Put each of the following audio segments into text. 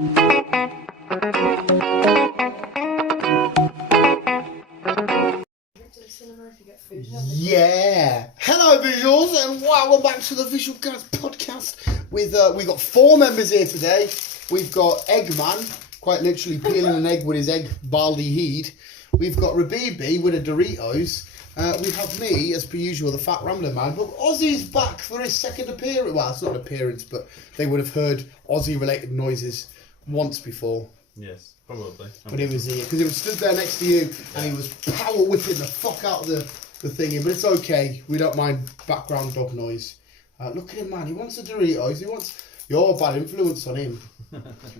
Yeah. Hello, visuals, and welcome back to the Visual Guyz podcast. With we got 4 members here today. We've got Eggman, quite literally peeling an egg with his egg baldy heat. We've got Rabibi with a Doritos. We have me, as per usual, the Fat Rambler Man. But Ozzy's back for his second appearance. Well, it's not an appearance, but they would have heard Ozzy-related noises once before. Yes, probably. But he was here because he was stood there next to you, and he was power whipping the fuck out of the thingy. But it's okay. We don't mind background dog noise. Look at him, man. He wants a Doritos. He wants your bad influence on him.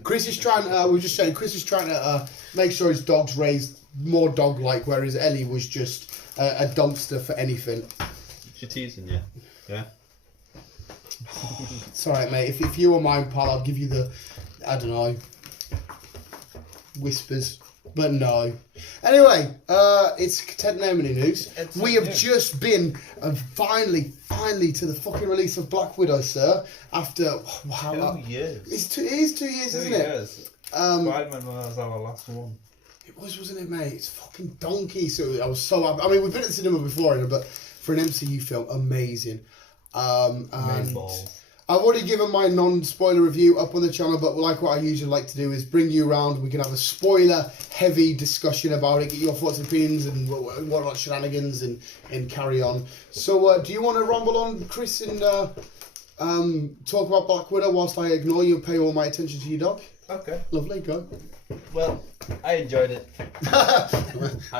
Chris is trying. We were just saying. Chris is trying to make sure his dog's raised more dog-like, whereas Ellie was just a dumpster for anything. She's teasing you. Yeah. It's alright, mate. If you were mine, pal, I'd give you the, I don't know, whispers. But no. Anyway, it's Ted Nemini news. We have just been finally to the fucking release of Black Widow, sir. After 2 years. It is 2 years, isn't it? 2 years. Spider-Man was our last one. It was, wasn't it, mate? It's fucking donkey. So I was so happy. I mean, we've been at the cinema before, but for an MCU film, amazing. And I've already given my non-spoiler review up on the channel, but like what I usually like to do is bring you around. We can have a spoiler-heavy discussion about it, get your thoughts and opinions and what about shenanigans and carry on. So, do you want to rumble on, Chris, and talk about Black Widow whilst I ignore you and pay all my attention to your dog? Okay. Lovely, go. Well, I enjoyed it. I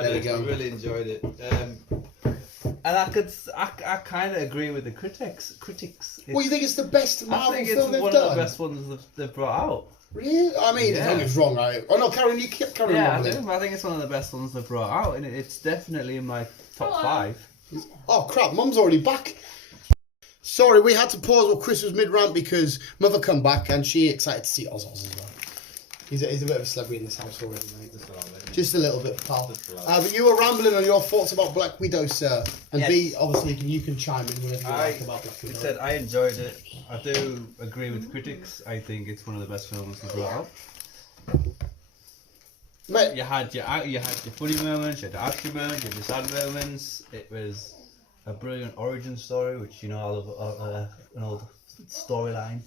really enjoyed it. And I kind of agree with the critics. Well, you think it's the best Marvel film they've done? I think it's one of the best ones they've brought out. Really? I mean, yeah. I think it's wrong, right? Oh no, Karen, you kept carrying on. Yeah, I think it's one of the best ones they've brought out, and it's definitely in my top 5. Oh crap, Mum's already back. Sorry, we had to pause while Chris was mid-rant because Mother come back and she excited to see Oz as well. He's a bit of a celebrity in this house already, mate. Just a little bit, pal. But you were rambling on your thoughts about Black Widow, sir. And yes. B, obviously, you can chime in whenever you like about Black Widow. I said I enjoyed it. I do agree with critics. I think it's one of the best films they brought out. Mate. You had your funny moments, you had the action moments, you had the sad moments. It was a brilliant origin story, which, you know, I love an old storyline,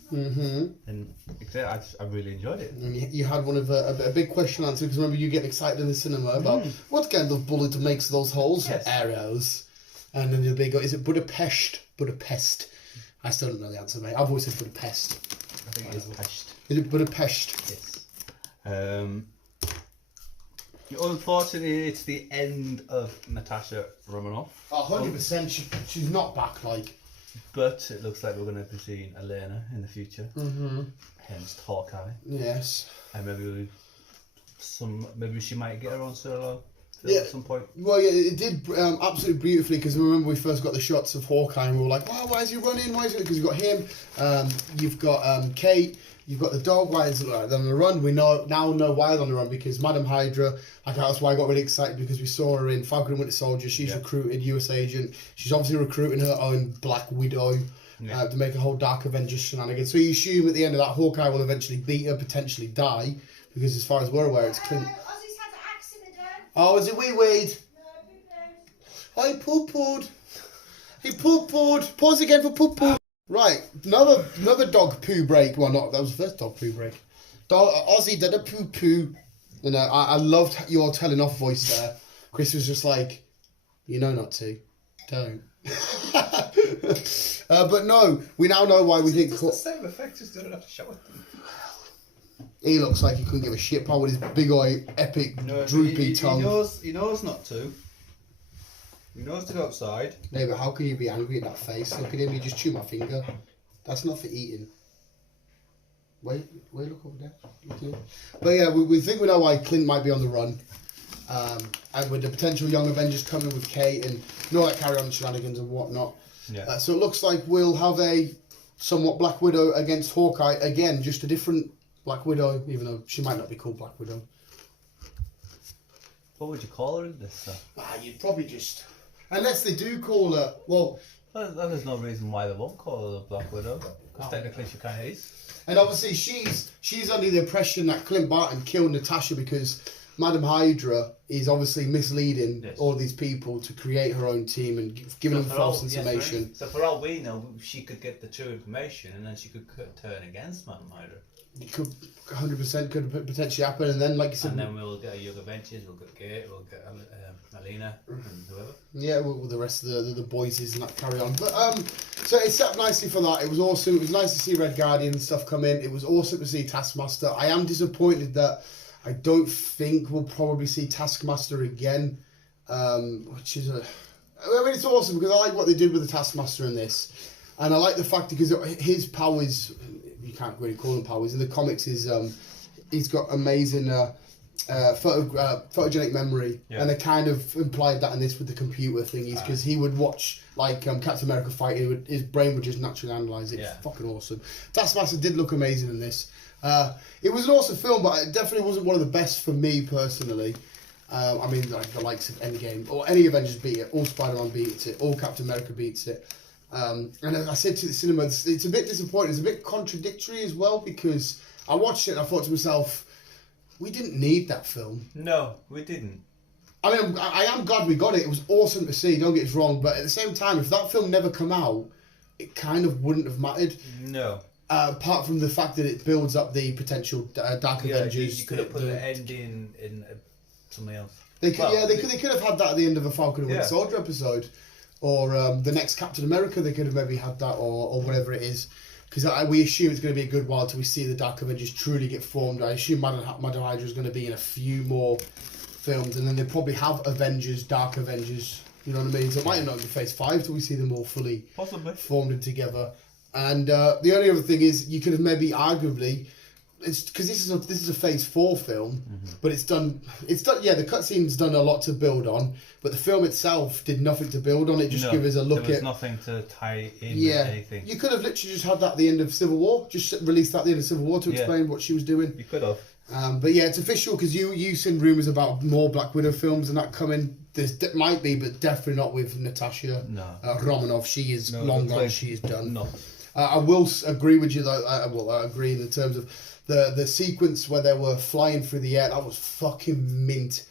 and I really enjoyed it. And you had one of a big question answer, because remember you getting excited in the cinema about what kind of bullet makes those holes? Yes. Arrows. And then the big, is it Budapest? I still don't know the answer, mate. I've always said Budapest. I think it is Pest. Is it Budapest? Yes. Unfortunately, it's the end of Natasha Romanoff. 100%. She's not back, like. But it looks like we're going to be seeing Elena in the future. Hence Hawkeye. Yes. And maybe she might get her own solo at some point. Well, yeah, it did absolutely beautifully, because remember we first got the shots of Hawkeye and we were like, wow, why is he running? Why is he? Because you've got him, you've got Kate, you've got the dog. Why is it on the run? We now know why they're on the run, because Madam Hydra, that's why I got really excited, because we saw her in Falcon and Winter Soldier. She's recruited US agent. She's obviously recruiting her own Black Widow to make a whole Dark Avengers shenanigans. So you assume at the end of that, Hawkeye will eventually beat her, potentially die, because as far as we're aware, it's Clint. Ozzy's had an accident. Oh, is it wee weed? No, he poo-pooed. He poo-pooed. Pause again for poo-poo. Right, another dog poo break. Well, that was the first dog poo break. Ozzy did a poo-poo. And I loved your telling off voice there. Chris was just like, you know not to. Don't. But no, we now know why we think... It's the same effect, just don't have to show it. He looks like he couldn't give a shit, pal, with his big eye, epic, droopy tongue. He knows not to. He knows to go outside. No, but how can you be angry at that face? Look at him, he just chewed my finger. That's not for eating. Wait, look over there. Look. But yeah, we think we know why Clint might be on the run. And with the potential Young Avengers coming with Kate and all that carry on shenanigans and whatnot. Yeah. So it looks like we'll have a somewhat Black Widow against Hawkeye. Again, just a different Black Widow, even though she might not be called Black Widow. What would you call her in this stuff? You'd probably just... Unless they do call her... Well... There's no reason why they won't call her the Black Widow. Because technically she kind of is. And obviously she's under the impression that Clint Barton killed Natasha because Madam Hydra is obviously misleading all these people to create her own team and giving them false information. So for all we know, she could get the true information and then she could turn against Madam Hydra. It could 100% could potentially happen, and then like you said, and then we'll get a Young Avengers, we'll get Kate, we'll get Alina and whoever. Yeah, well, the rest of the boys and that carry on. But so it set up nicely for that. It was awesome. It was nice to see Red Guardian stuff come in. It was awesome to see Taskmaster. I am disappointed that I don't think we'll probably see Taskmaster again, which is I mean, it's awesome because I like what they did with the Taskmaster in this, and I like the fact because his powers, you can't really call them powers in the comics, is he's got amazing photogenic memory, and they kind of implied that in this with the computer thingies because he would watch like Captain America fight, his brain would just naturally analyse it. It's fucking awesome. Taskmaster did look amazing in this. It was an awesome film, but it definitely wasn't one of the best for me personally. I mean, like the likes of Endgame or any Avengers beat it, all Spider-Man beats it, all Captain America beats it. And I said to the cinema, it's a bit disappointing. It's a bit contradictory as well because I watched it and I thought to myself, we didn't need that film. No, we didn't. I mean, I am glad we got it. It was awesome to see, don't get us wrong. But at the same time, if that film never come out, it kind of wouldn't have mattered. No. Apart from the fact that it builds up the potential Dark Avengers. You could have put the ending in something else. They could, they could have had that at the end of a Falcon and Winter Soldier episode. Or the next Captain America, they could have maybe had that, or whatever it is. Because we assume it's going to be a good while till we see the Dark Avengers truly get formed. I assume Madam Hydra is going to be in a few more films, and then they probably have Avengers, Dark Avengers. You know what I mean? So it might not be Phase 5 till we see them all fully formed and together. And the only other thing is, you could have maybe arguably, it's because this is a Phase 4 film, but it's done. Yeah, the cutscene's done a lot to build on, but the film itself did nothing to build on. It just give us a look at. There was nothing to tie in with anything. You could have literally just had that at the end of Civil War. Just released that at the end of Civil War to explain what she was doing. You could have. But yeah, it's official because you seen rumours about more Black Widow films and that coming. There might be, but definitely not with Natasha Romanoff. She is long gone. She is done. No. I will agree with you though. I agree in the terms of the sequence where they were flying through the air. That was fucking mint.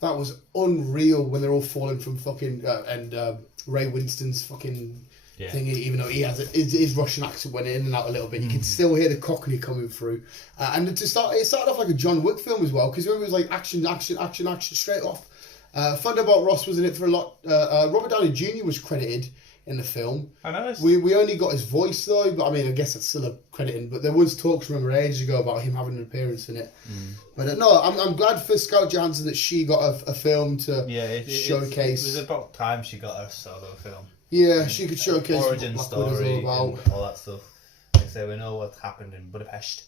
That was unreal when they're all falling from fucking and Ray Winston's fucking thing. Even though he has his Russian accent went in and out a little bit, you can still hear the Cockney coming through. And it started off like a John Wick film as well because it was like action straight off. Thunderbolt Ross was in it for a lot. Robert Downey Jr. was credited in the film. I know. We only got his voice though, but I mean, I guess that's still a crediting. But there was talks, remember, ages ago about him having an appearance in it. But no, I'm glad for Scarlett Johansson that she got a film to showcase. It was about time she got her solo film. Yeah, she could showcase origin what story all about. And all that stuff. Like I say, we know what happened in Budapest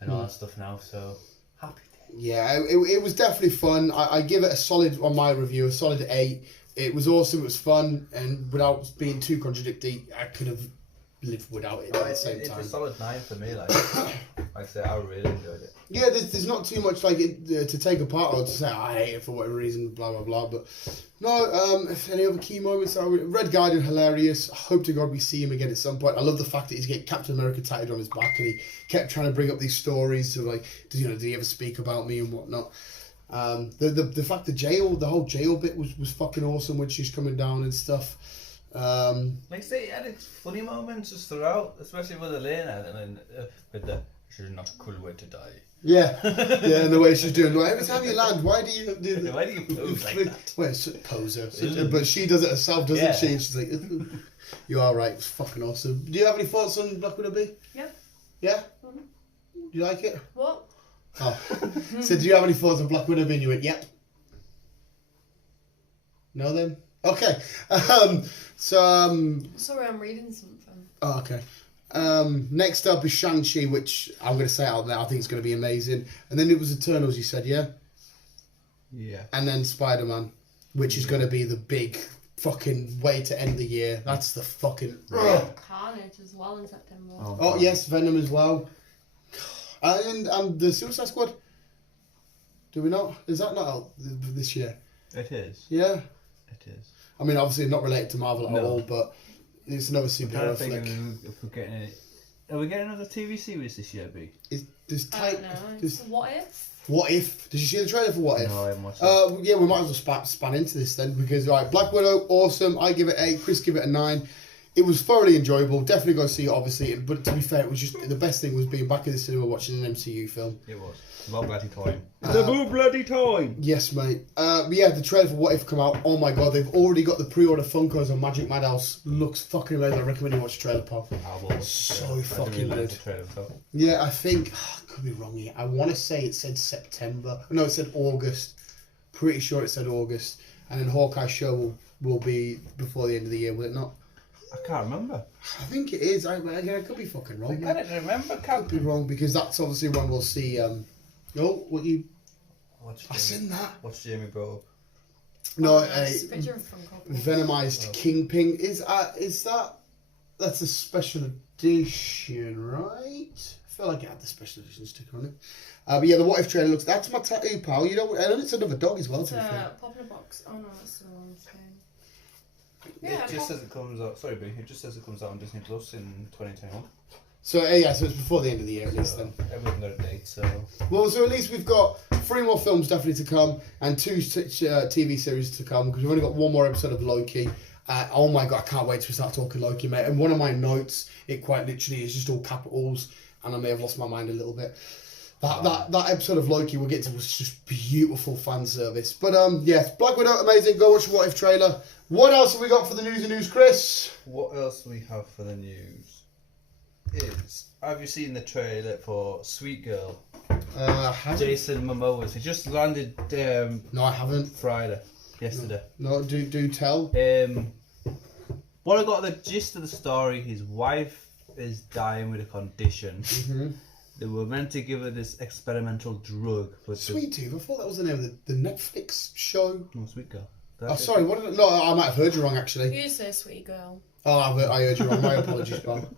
and all that stuff now, so happy. Yeah, it was definitely fun. I give it a solid, on my review, a solid 8. It was awesome, it was fun, and without being too contradictory, I could have lived without it at the same time. It's a solid 9 for me, like I say, I really enjoyed it. Yeah, there's not too much like it to take apart or to say I hate it for whatever reason, blah blah blah. But no, any other key moments? Red Guardian, hilarious. I hope to God we see him again at some point. I love the fact that he's getting Captain America tattooed on his back, and he kept trying to bring up these stories of like, did he ever speak about me and whatnot. The fact the whole jail bit was fucking awesome when she's coming down and stuff. Like I say, it had its funny moments just throughout, especially with Elena, and then with the "she's not a cool way to die." Yeah, and the way she's doing. Like, every time you land, why do you do that? Why do you pose like that? Well, it's a poser, but she does it herself, doesn't she? And she's like, "You are right. It's fucking awesome." Do you have any thoughts on Black Widow B? Yeah. Yeah. Do you like it? What? Oh, so do you have any thoughts on Black Widow B? And you went, "Yep." No, then. Okay. Sorry, I'm reading something. Oh, okay. Next up is Shang-Chi, which I'm going to say out there, I think it's going to be amazing. And then it was Eternals, you said, yeah? Yeah. And then Spider-Man, which is going to be the big fucking way to end the year. That's the fucking... Carnage as well in September. Oh yes, Venom as well. And the Suicide Squad. Do we not? Is that not out this year? It is. Yeah? It is. I mean, obviously not related to Marvel at all, but it's another superhero flick. If we're getting Are we getting another TV series this year, B? There's I don't know. there's- What if? What If? Did you see the trailer for What If? No, I haven't watched it. Yeah, we might as well span into this then, because right, Black Widow, awesome. I give it 8. Chris give it a 9. It was thoroughly enjoyable. Definitely go see it, obviously. But to be fair, it was just the best thing was being back in the cinema watching an MCU film. It was. About bloody time. bloody time. Yes, mate. But yeah, the trailer for What If come out. Oh my god, they've already got the pre-order Funkos on Magic Madhouse. Looks fucking amazing. I recommend you watch the trailer, pal. So fucking good. Yeah, I think could be wrong here. I want to say it said September. No, it said August. Pretty sure it said August. And then Hawkeye show will be before the end of the year, will it not? I can't remember. I think it is. I could be fucking wrong. I can't remember. Could be wrong because that's obviously when we'll see. What you? I seen that. What's Jamie brought up? No, It's a picture of Funko. Venomized Kingpin is that? That's a special edition, right? I feel like it had the special edition sticker on it. But yeah, the What If trailer looks. That's my tattoo, pal. You know, and it's another dog as well. It's To be fair. a pop in a box. Oh no, that's the wrong thing. It just says it comes out. Sorry, B. It just says it comes out on Disney Plus in 2021. So yeah, so it's before the end of the year at least then. Everyone got a date, so. Well, so at least we've got 3 more films definitely to come and 2 TV series to come because we've only got 1 more episode of Loki. Oh my god, I can't wait to start talking Loki, mate. And one of my notes, it quite literally is just all capitals, and I may have lost my mind a little bit. That episode of Loki we'll get to was just beautiful fan service. But yeah, Black Widow, amazing. Go watch the What If trailer. What else have we got for the news, Chris? What else we have for the news is, have you seen the trailer for Sweet Girl? Jason Momoa. He just landed No, I haven't. yesterday. No, do tell. What I got the gist of the story, his wife is dying with a condition. Mm-hmm. They were meant to give her this experimental drug. But Sweet Tooth, I thought that was the name of the Netflix show. No, Sweet Girl. Oh, sorry, what did I... No, I might have heard you wrong, actually. You say sweet girl. Oh, I heard you wrong. My apologies, pal.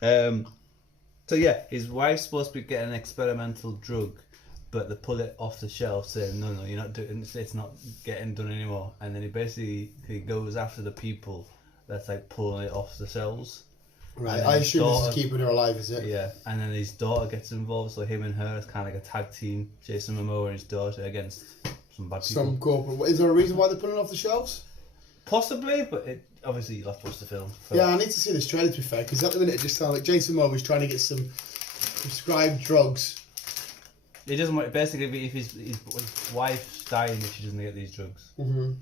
So yeah, his wife's supposed to be getting an experimental drug, but they pull it off the shelf, saying no, you're not doing. It's not getting done anymore. And then he goes after the people that's like pulling it off the shelves. Right, I assume this is keeping her alive, is it? Yeah, and then his daughter gets involved, so him and her is kind of like a tag team, Jason Momoa and his daughter against some bad people. Some corporate. Is there a reason why they're pulling it off the shelves? Possibly, but obviously you'll have to watch the film. Yeah, I need to see this trailer to be fair, because at the minute it just sounds like Jason Momoa is trying to get some prescribed drugs. It doesn't work. Basically, if his wife's dying, if she doesn't get these drugs. Mm-hmm.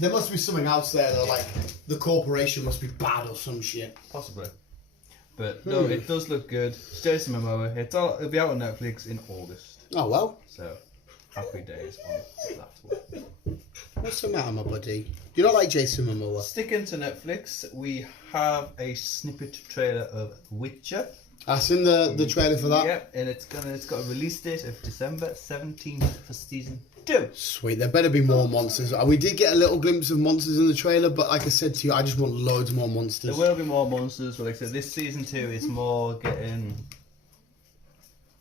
There must be something else there though, like the corporation must be bad or some shit. Possibly. But no, it does look good. It's Jason Momoa. It'll be out on Netflix in August. Oh well. So, happy days on that one. What's the matter, my buddy? Do you not like Jason Momoa? Sticking to Netflix, we have a snippet trailer of Witcher. I've seen the trailer for that. Yep, and it's got a release date of December 17th for season 2. Sweet, there better be more monsters. We did get a little glimpse of monsters in the trailer, but like I said to you, I just want loads more monsters. There will be more monsters, but like I said, this season 2 is more getting...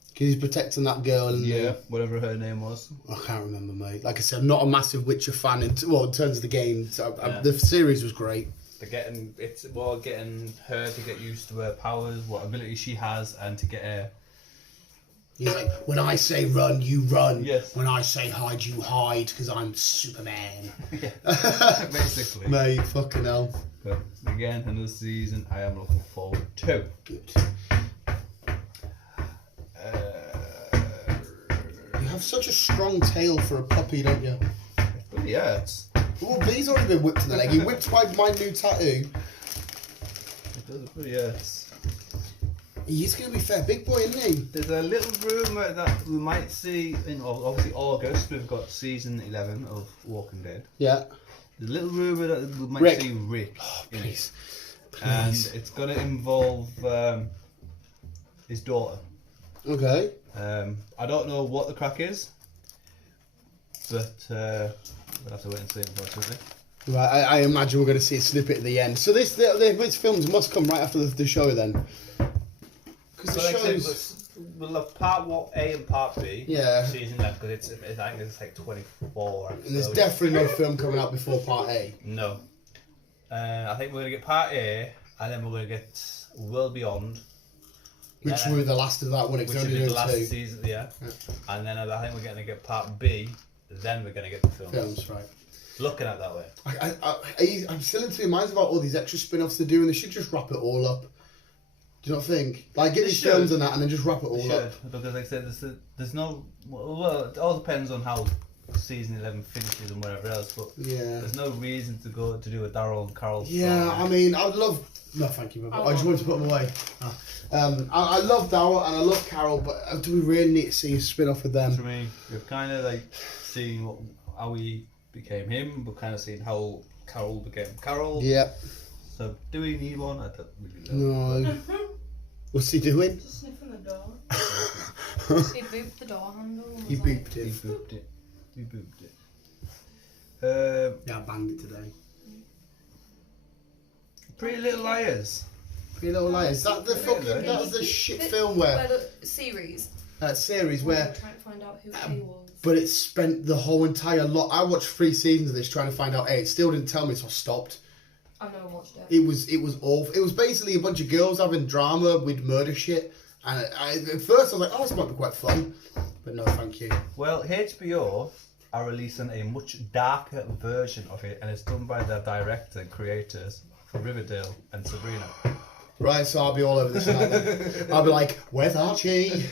Because he's protecting that girl. And whatever her name was. I can't remember, mate. Like I said, I'm not a massive Witcher fan in terms of the game. So the series was great. It's more getting her to get used to her powers, what abilities she has, and to get her... He's like, when I say run, you run. Yes. When I say hide, you hide, because I'm Superman. Basically. Mate, fucking hell. But again, another season I am looking forward to. Good. You have such a strong tail for a puppy, don't you? But yeah, it's... Oh, B's already been whipped in the leg. He whipped my new tattoo. It does, but yeah, it's... He's going to be fair big boy, isn't he? There's a little rumour that we might see in obviously August. We've got season 11 of Walking Dead. Yeah. There's a little rumour that we might Rick. see Rick. Oh, in please. it. And it's going to involve his daughter. Okay. I don't know what the crack is, but we'll have to wait and see, unfortunately. Right, I imagine we're going to see a snippet at the end. So this films must come right after the show then. Because the shows... We'll have part A and part B. Yeah. Season 11, because I think it's like 24. And there's definitely no film coming out before part A. No. I think we're going to get part A, and then we're going to get World Beyond. Which were the last of that one. Which It's will only be the doing last 2 season, yeah. And then I think we're going to get part B, then we're going to get the films. films, right? Looking at it that way. I'm still into my minds about all these extra spin-offs they're doing. They should just wrap it all up. Do you not think? Like, get these films and that, and then just wrap it all up. Because like I said, there's no... Well, it all depends on how season 11 finishes and whatever else, but there's no reason to go to do a Daryl and Carol story. I mean, I'd love... No, thank you, I just wanted to put them away. I love Daryl and I love Carol, but do we really need to see a spin-off with them? For me, we've kind of like seen how he became him, but kind of seen how Carol became Carol. Yeah. So, do we need one? I don't really know. No. What's he doing? Just sniffing the door. He booped the door handle. He booped it. He booped it. Yeah, I banged it today. Pretty Little Liars. Pretty Little Liars. Is that the fucking... That was the shit film where... the series. That series where... Trying to find out who he was. But it spent the whole entire lot... I watched 3 seasons of this trying to find out. It still didn't tell me, so I stopped. I've never watched it. It was awful. It was basically a bunch of girls having drama with murder shit. And at first I was like, oh, this might be quite fun. But no, thank you. Well, HBO are releasing a much darker version of it, and it's done by the director and creators from Riverdale and Sabrina. Right, so I'll be all over this now then. I'll be like, where's Archie?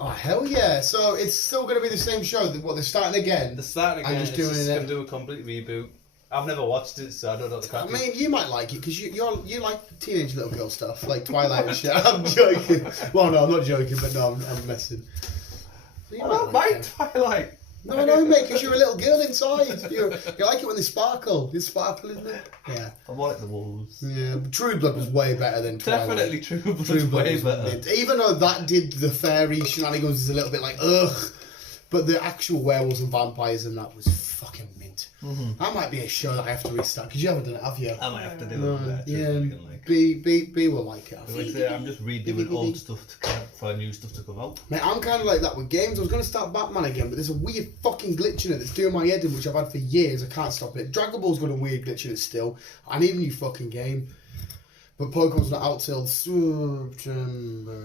Oh, hell yeah. So it's still going to be the same show. What, they're starting again? They're starting again. And just doing it's it. going to do a complete reboot. I've never watched it, so I don't know what the crack I is. mean, you might like it because you like teenage little girl stuff, like Twilight and shit. I'm joking. Well, no, I'm not joking, but no, I'm messing. So you I might don't like mind it. Twilight. No, mate, because you're a little girl inside. You like it when they sparkle. It's sparkle, isn't it? Yeah. I like the Wolves. Yeah, but True Blood was way better than Twilight. Definitely True Blood True Blood way was better. mint. Even though that did the fairy shenanigans is a little bit like, ugh. But the actual werewolves and vampires and that was fucking mint. Mm-hmm. That might be a show that I have to restart, because you haven't done it, have you? I might have to do No, it. yeah, B will like it. I think. I'm just redoing old stuff for new stuff to come out. Mate, I'm kind of like that with games. I was going to start Batman again, but there's a weird fucking glitch in it that's doing my head in, which I've had for years. I can't stop it. Dragon Ball's got a weird glitch in it still. I need a new fucking game. But Pokemon's not out till September.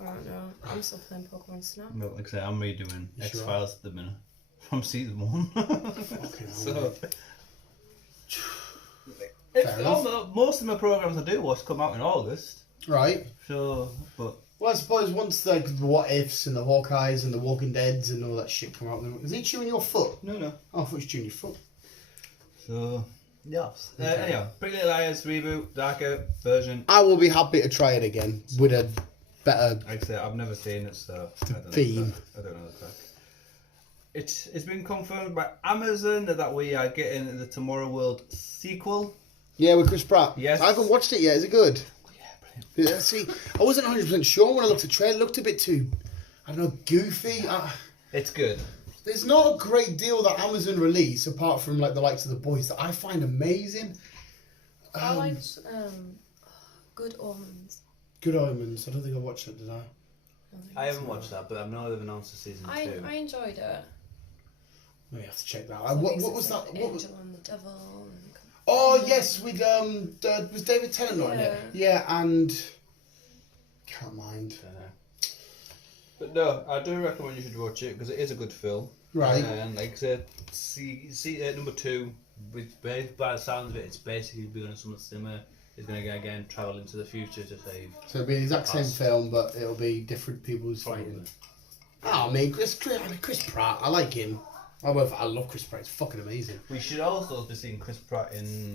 I don't know. I'm still playing Pokemon Snap. But like I say, I'm redoing You X sure Files at the minute from season 1. Fucking hell, So, Fair enough. most of my programs I do watch come out in August. Right. So, but Well, I suppose once like the What Ifs and the Hawkeyes and the Walking Deads and all that shit come out, is he chewing your foot? no. Oh, I thought he was chewing your foot. So, yes. Okay. Anyhow, Pretty Little Liars reboot, darker version. I will be happy to try it again with a better Like I say, I've never seen it, so I don't know. theme. I don't know the crack. It's been confirmed by Amazon that we are getting the Tomorrow World sequel. Yeah, with Chris Pratt. Yes. I haven't watched it yet. Is it good? Yeah, brilliant. Yeah, see, I wasn't 100% sure when I looked at the trailer. It looked a bit too, I don't know, goofy. It's good. There's not a great deal that Amazon release apart from like the likes of The Boys that I find amazing. I liked Good Omens. Good Omens. I don't think I watched it, did I? I haven't watched that, but I know they've announced a season 2. I enjoyed it. Maybe I have to check that out. What was that? The What was? Angel and the Devil. And... Oh yes, with was David Tennant not in it? Yeah, and can't mind. But no, I do recommend you should watch it because it is a good film. Right. And like I said, see number 2, which by the sounds of it, it's basically doing something similar. He's going to again travel into the future to save. So it'll be the exact same Us. film, but it'll be different people who's fighting. Oh, I mean, Chris Pratt. I like him. I love Chris Pratt. It's fucking amazing. We should also be seeing Chris Pratt in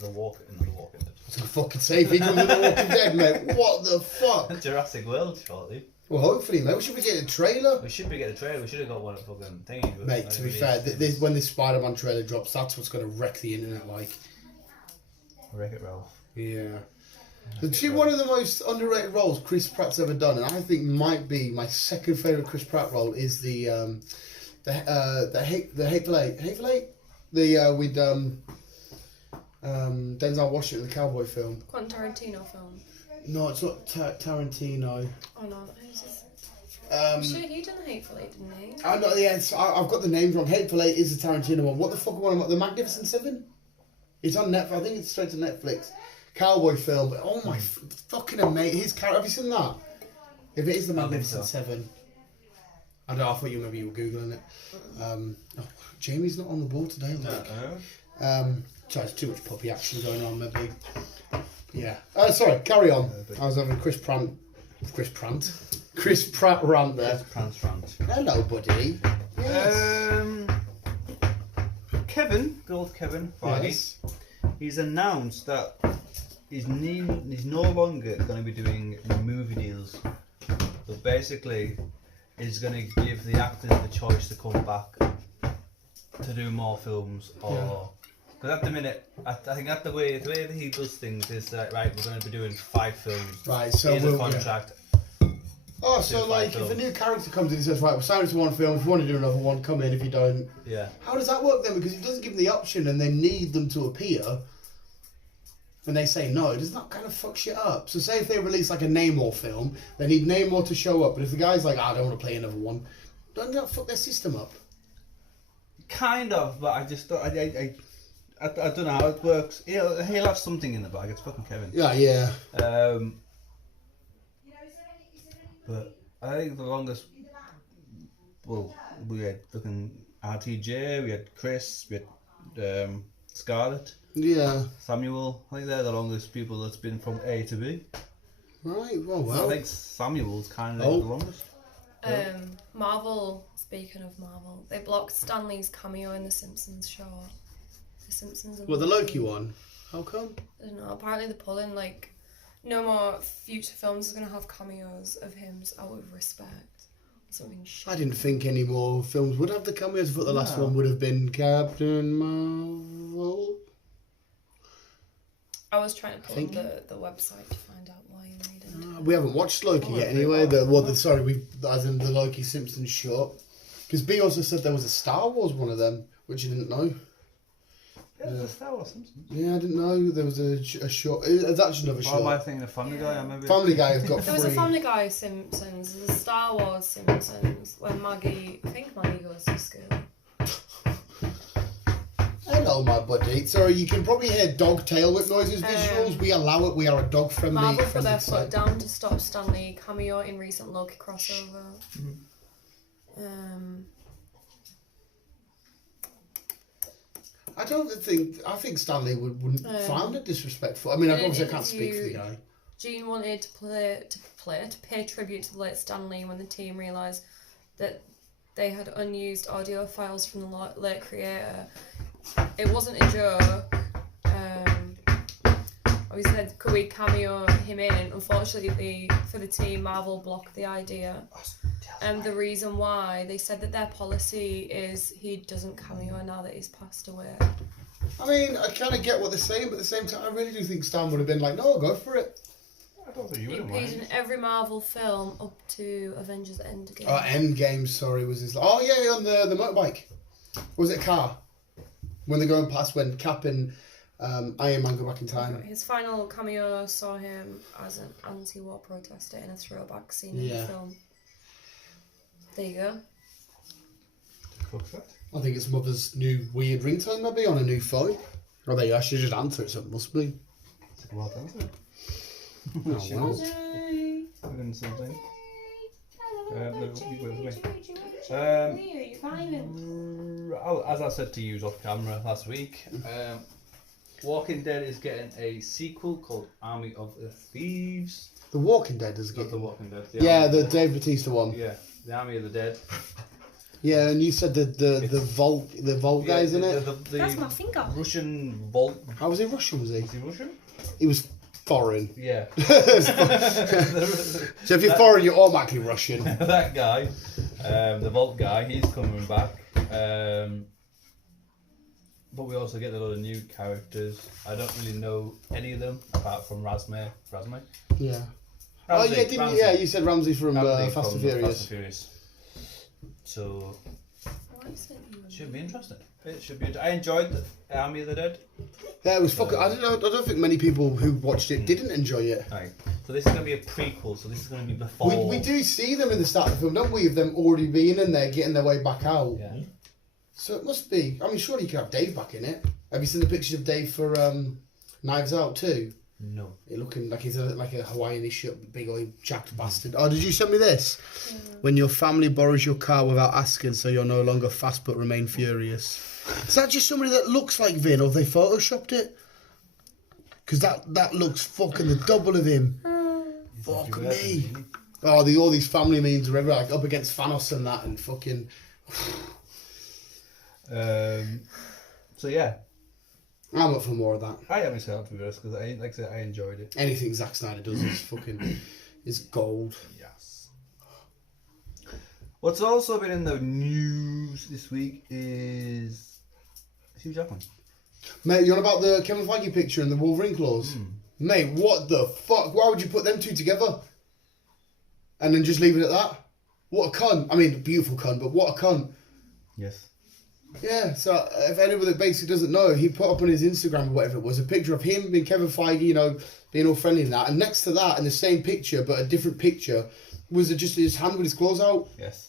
The Walking Dead. I was gonna fucking say if he comes in The Walking Dead, mate. What the fuck? Jurassic World shortly. Well, hopefully, mate. Should we get a trailer? We should be getting a trailer. We should have got one at fucking thingy. but Mate, I to be really fair, is. when this Spider-Man trailer drops, that's what's going to wreck the internet, like. Wreck-It Ralph. Yeah. One of the most underrated roles Chris Pratt's ever done, and I think might be my second favourite Chris Pratt role, is the Hateful Eight. Hateful Eight? With Denzel Washington, the cowboy film. Quentin Tarantino film. No, it's not Tarantino. Oh no, who's this? I'm sure he done the Hateful Eight, didn't he? I know, yeah, I've got the names wrong. Hateful Eight is the Tarantino one. What the fuck one? The Magnificent Seven? It's on Netflix. I think it's straight to Netflix. cowboy film. But oh my fucking amazing! His character. Have you seen that? If it is the Magnificent Seven, I don't know. I thought you were googling it. Jamie's not on the board today. Sorry, there's too much puppy action going on. Maybe. Yeah. Sorry. Carry on. I was having Chris Pratt rant there. Rant. Hello, buddy. Yes. Kevin, good old Kevin Feige, Yes. he's announced that he's no longer going to be doing movie deals. So basically, he's going to give the actors the choice to come back to do more films, or because at the minute, I think the way that he does things is that right, we're going to be doing 5 films. Right. So here's a contract. Oh, so like if a new character comes in and says, right, we're signing to one film, if you want to do another one, come in, if you don't. Yeah. How does that work then? Because if it doesn't give them the option and they need them to appear, and they say no, doesn't that kind of fuck shit up? So say if they release like a Namor film, they need Namor to show up, but if the guy's like, I don't want to play another one, doesn't that fuck their system up? Kind of, but I just don't, I don't know how it works. He'll have something in the bag, it's fucking Kevin. Yeah. But I think the longest, well, we had fucking RTJ, we had Chris, we had Scarlett, Samuel. I think they're the longest people that's been from A to B. Right, well. I think Samuel's kind of the longest. Marvel, speaking of Marvel, they blocked Stan Lee's cameo in the Simpsons show. The Simpsons. Well, the Loki one. How come? I don't know, apparently they're pulling like no more future films are going to have cameos of him out of respect. Something shit. I didn't think any more films would have the cameos. I thought the last one would have been Captain Marvel. I was trying to pull up the website to find out why you made it. We haven't watched Loki yet anyway. As in the Loki Simpsons short. Because B also said there was a Star Wars one of them, which you didn't know. Yeah, there's a Star Wars Simpsons. Yeah, I didn't know there was a short. It's actually another short. Why am I thinking of Family Guy? Family Guy have got There was a Family Guy Simpsons, there's a Star Wars Simpsons, when Maggie goes to school. Hello, my buddy. So you can probably hear dog tail whip noises, visuals. We allow it. We are a dog friendly. Marvel put their foot down to stop Stan Lee cameo in recent Loki crossover. I think Stanley wouldn't find it disrespectful. I mean, obviously I can't speak for the guy. Gene wanted to pay tribute to the late Stan Lee when the team realised that they had unused audio files from the late creator. It wasn't a joke. We said, could we cameo him in? Unfortunately, for the team, Marvel blocked the idea. And the reason why, they said that their policy is he doesn't cameo now that he's passed away. I mean, I kind of get what they're saying, but at the same time, I really do think Stan would have been like, no, go for it. I don't think you He would have appeared minded. in every Marvel film up to Avengers Endgame. Endgame, sorry, was his... Oh, yeah, on the motorbike. Or was it a car? When they're going past, when Cap and Iron Man go back in time. His final cameo saw him as an anti-war protester in a throwback scene in the film. There you go. I think it's Mother's new weird ringtone, maybe, on a new phone. Oh, there you are. She just answered it, so it must be. It's a lot of answer. Oh, well. Doing something. As I said to you off camera last week, Walking Dead is getting a sequel called Army of the Thieves. The Walking Dead is Not getting... The Walking Dead. The Dave Bautista one. Yeah, the Army of the Dead. Yeah, and you said the Vault guys in it? That's my finger. Russian Vault. How was he Russian, was he? Is he Russian? He was foreign. Yeah. So if you're foreign, you're automatically Russian. That guy, the Vault guy, he's coming back. But we also get a lot of new characters. I don't really know any of them apart from Razmay. Yeah. Ramsey, you said Ramsey from Ramsey Fast from and Furious. Fast and Furious. So, should be interesting. It should be. I enjoyed the Army of the Dead. Yeah, it was fucking... I don't think many people who watched it didn't enjoy it. Right. So this is going to be a prequel, so this is going to be before... We do see them in the start of the film, don't we? Of them already being in there, getting their way back out. Yeah. So it must be... I mean, surely you could have Dave back in it. Have you seen the pictures of Dave for Knives Out too? No. He looking like he's like a Hawaiian-ish big old jacked bastard. Oh, did you send me this? Yeah. When your family borrows your car without asking, so you're no longer fast but remain furious. Is that just somebody that looks like Vin, or have they photoshopped it? Because that looks fucking the double of him. Fuck me. Oh, all these family memes are everywhere, like up against Thanos and that, and fucking. So yeah. I'm up for more of that. I am myself, to be honest, because like I said, I enjoyed it. Anything Zack Snyder does is fucking is gold. Yes. What's also been in the news this week is Hugh Jackman. Mate, you're on about the Kevin Feige picture and the Wolverine claws? Mate, what the fuck? Why would you put them two together? And then just leave it at that? What a cunt. I mean, beautiful cunt, but what a cunt. Yes. Yeah, so if anybody that basically doesn't know, he put up on his Instagram or whatever it was, a picture of him being Kevin Feige, you know, being all friendly and that. And next to that, in the same picture, but a different picture, was just his hand with his claws out. Yes.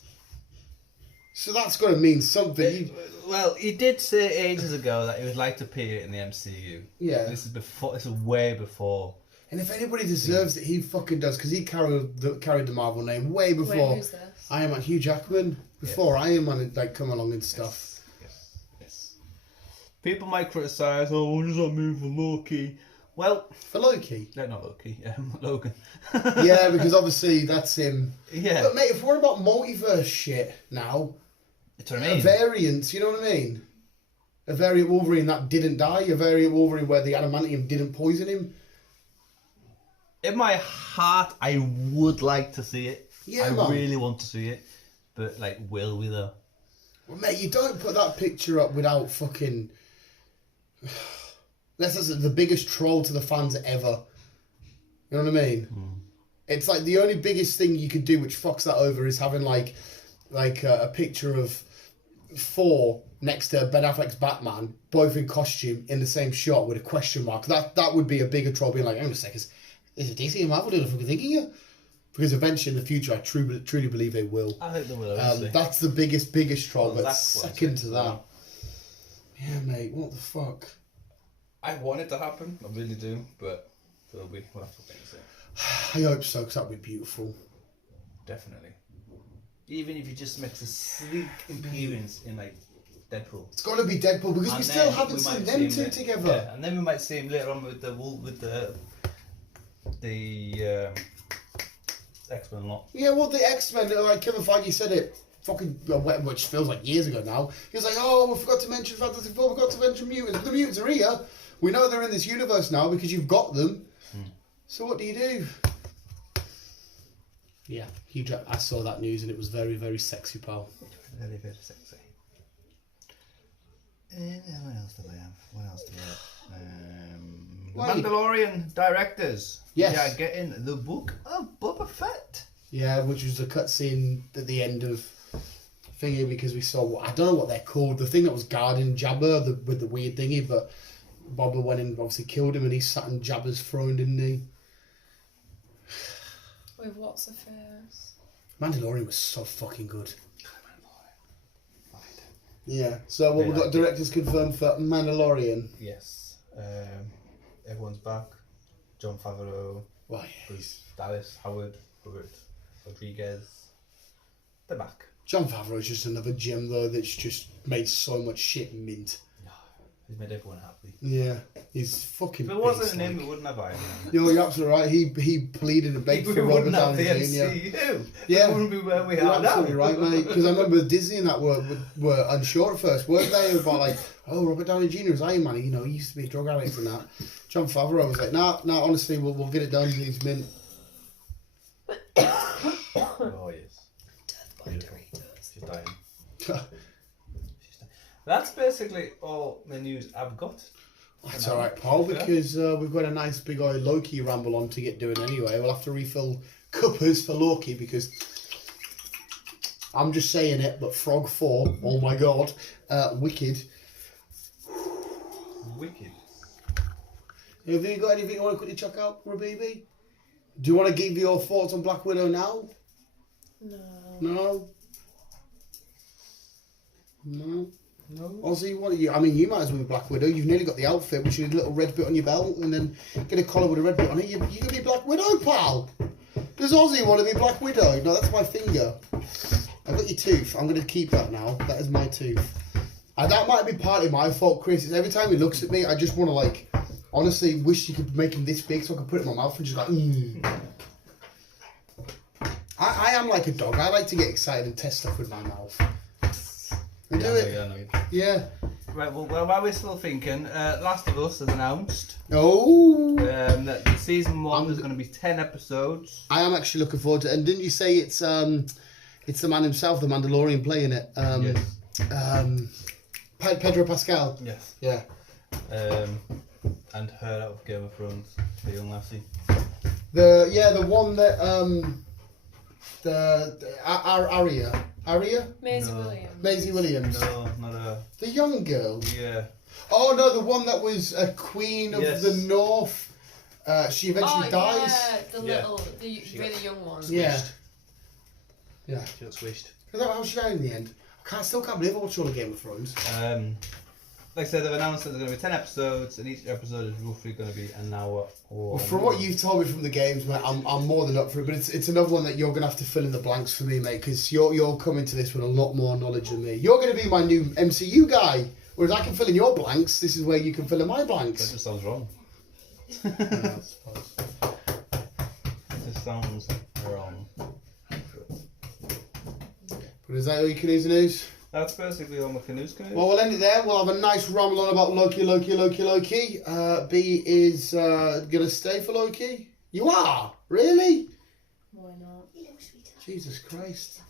So that's got to mean something. Well, he did say ages ago that he would like to appear in the MCU. Yeah. This is before. This is way before. And if anybody deserves it, he fucking does, because he carried the Marvel name way before. Wait, who's this? Iron Man, Hugh Jackman. Before Iron Man had like come along and stuff. Yes. People might criticise, oh, what does that mean for Loki? Well, for Loki. No, not Loki. Logan. Yeah, because obviously that's him. Yeah. But mate, if we're about multiverse shit now, it's what I mean. A variant, you know what I mean? A variant Wolverine that didn't die, a variant Wolverine where the adamantium didn't poison him. In my heart, I would like to see it. Yeah, I really want to see it. But, like, will we though? Well, mate, you don't put that picture up without fucking... This is the biggest troll to the fans ever. You know what I mean? It's like the only biggest thing you could do which fucks that over is having like a picture of Thor next to Ben Affleck's Batman, both in costume in the same shot with a question mark. That would be a bigger troll being like, hang on a second, is it DC and Marvel doing a fucking thing here? Because eventually in the future, I truly believe they will. I think they will eventually. That's the biggest troll, Well, but second to that. Yeah, mate, what the fuck? I want it to happen, I really do, but we'll have to wait and see. I hope so, because that would be beautiful. Definitely. Even if he just makes a sleek appearance in like Deadpool. It's got to be Deadpool because we still haven't seen them two together. Yeah, and then we might see him later on with the X-Men lot. Yeah, well, the X-Men, like Kevin Feige said it, fucking, which feels like years ago now. He was like, oh, we forgot to mention Fantastic Four, we forgot to mention mutants. The mutants are here. We know they're in this universe now because you've got them. So what do you do? Yeah, I saw that news and it was very, very sexy, pal. Very, very sexy. What else do I have? Mandalorian directors. Yes. We are getting the book of Boba Fett. Yeah, which was a cutscene at the end of thingy because we saw, I don't know what they're called, the thing that was guarding Jabba with the weird thingy, but Boba went and obviously killed him and he sat in Jabba's throne, didn't he? With what's the face? Mandalorian was so fucking good. Yeah, so what we've got directors confirmed for Mandalorian. Yes. Everyone's back. John Favreau, Bruce Dallas, Howard, Robert Rodriguez. They're back. John Favreau is just another gem though that's just made so much shit mint. He's made everyone happy. Yeah, he's fucking. If it wasn't him, we wouldn't have either. You're absolutely right. He pleaded and begged for Robert Downey Jr. Yeah, we wouldn't be where we You're are now. absolutely right, mate. Because I remember Disney and that were unsure at first, weren't they? About like, oh, Robert Downey Jr. is Iron Man. You know, he used to be a drug addict and that. John Favreau was like, nah, honestly, we'll get it done. He's mint. Oh yes. Death by Doritos. She's dying. That's basically all the news I've got. That's all right, Paul, because we've got a nice big old Loki ramble on to get doing anyway. We'll have to refill cuppers for Loki because I'm just saying it, but Frog 4, oh my god, wicked. Wicked. Have you got anything you want to quickly chuck out, Rabibi? Do you want to give your thoughts on Black Widow now? No. No? No? No. Ozzy, what are you? I mean, you might as well be Black Widow. You've nearly got the outfit, which is a little red bit on your belt, and then get a collar with a red bit on it. You can be Black Widow, pal. Does Ozzy want to be Black Widow? No, that's my finger. I've got your tooth. I'm going to keep that now. That is my tooth. And that might be partly my fault, Chris. It's every time he looks at me, I just want to, like, honestly wish you could make him this big so I could put it in my mouth and just like, I am like a dog. I like to get excited and test stuff with my mouth. And do it. Yeah. Right, well, while we're still thinking, Last of Us has announced Oh. that the season 1 is going to be 10 episodes. I am actually looking forward to it. And didn't you say it's the man himself, the Mandalorian, playing it? Yes. Pedro Pascal. Yes. Yeah. And her out of Game of Thrones, the young lassie. The one that Arya? Maisie No. Williams. Maisie Williams. No, not her. The young girl. Yeah. Oh no, the one that was a queen of Yes. the North. She eventually dies. Yeah, the Yeah. little, the She really got young one. Yeah. Yeah. She got swished. Is that how she died in the end? Still can't believe I watched all the Game of Thrones. Like I said, they've announced that there's going to be 10 episodes, and each episode is roughly going to be an hour. Well, from what you've told me from the games, mate, I'm more than up for it. But it's another one that you're going to have to fill in the blanks for me, mate, because you're coming to this with a lot more knowledge than me. You're going to be my new MCU guy, whereas I can fill in your blanks. This is where you can fill in my That blanks. just sounds wrong. Yeah, I suppose. It just sounds wrong. But is that all you can news? That's basically all my canoes can do. Well, we'll end it there. We'll have a nice ramble on about Loki. B is going to stay for Loki. You are? Really? Why not? Jesus Christ.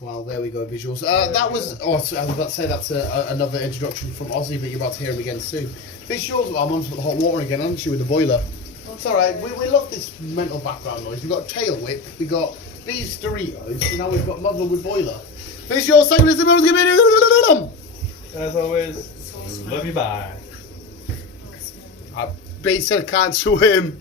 Well, there we go, visuals. That was... Oh, I was about to say that's another introduction from Ozzy, but you're about to hear him again soon. Visuals, well, I'm on the hot water again, aren't you, with the boiler? It's alright, we love this mental background noise. We've got tail whip, we got beef Doritos, and now we've got muddle with boiler. Visuals, second is the As always, love you, bye. Beat said can't swim.